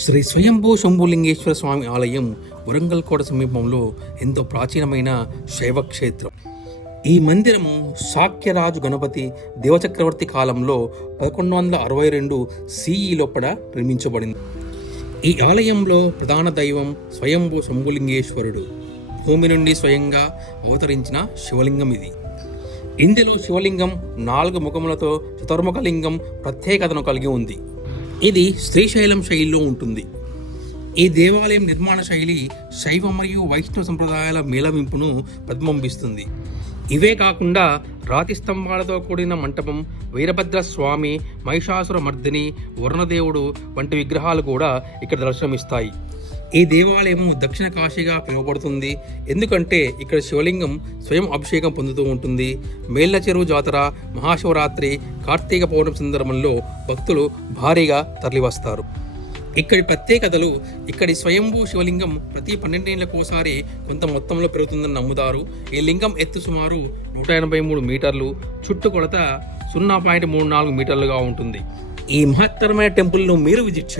శ్రీ స్వయంభూ శంభులింగేశ్వర స్వామి ఆలయం వరంగల్ కోట సమీపంలో ఎంతో ప్రాచీనమైన శైవ క్షేత్రం. ఈ మందిరము శాక్యరాజు గణపతి దేవచక్రవర్తి కాలంలో 1162 CE లోపల నిర్మించబడింది. ఈ ఆలయంలో ప్రధాన దైవం స్వయంభూ శంభులింగేశ్వరుడు. భూమి నుండి స్వయంగా అవతరించిన శివలింగం ఇది. ఇందులో శివలింగం 4 ముఖములతో చతుర్ముఖలింగం ప్రత్యేకతను కలిగి ఉంది. ఇది శ్రీశైలం శైలిలో ఉంటుంది. ఈ దేవాలయం నిర్మాణ శైలి శైవ మరియు వైష్ణవ సంప్రదాయాల మేళవింపును ప్రతిబింబిస్తుంది. ఇవే కాకుండా రాతి స్తంభాలతో కూడిన మంటపం, వీరభద్ర స్వామి, మహిషాసుర మర్దిని, వరుణదేవుడు వంటి విగ్రహాలు కూడా ఇక్కడ దర్శనమిస్తాయి. ఈ దేవాలయం దక్షిణ కాశీగా పిలువబడుతుంది. ఎందుకంటే ఇక్కడ శివలింగం స్వయం అభిషేకం పొందుతూ ఉంటుంది. మేళ్ల చెరువు జాతర, మహాశివరాత్రి, కార్తీక పౌర్ణమి సందర్భంలో భక్తులు భారీగా తరలివస్తారు. ఇక్కడి ప్రత్యేకతలు: ఇక్కడి స్వయంభూ శివలింగం ప్రతి 12 ఏళ్లకోసారి కొంత మొత్తంలో పెరుగుతుందని నమ్ముతారు. ఈ లింగం ఎత్తు సుమారు 183 మీటర్లు, చుట్టుకొలత 0.34 మీటర్లుగా ఉంటుంది. ఈ మహత్తరమైన టెంపుల్ను మీరు విజిట్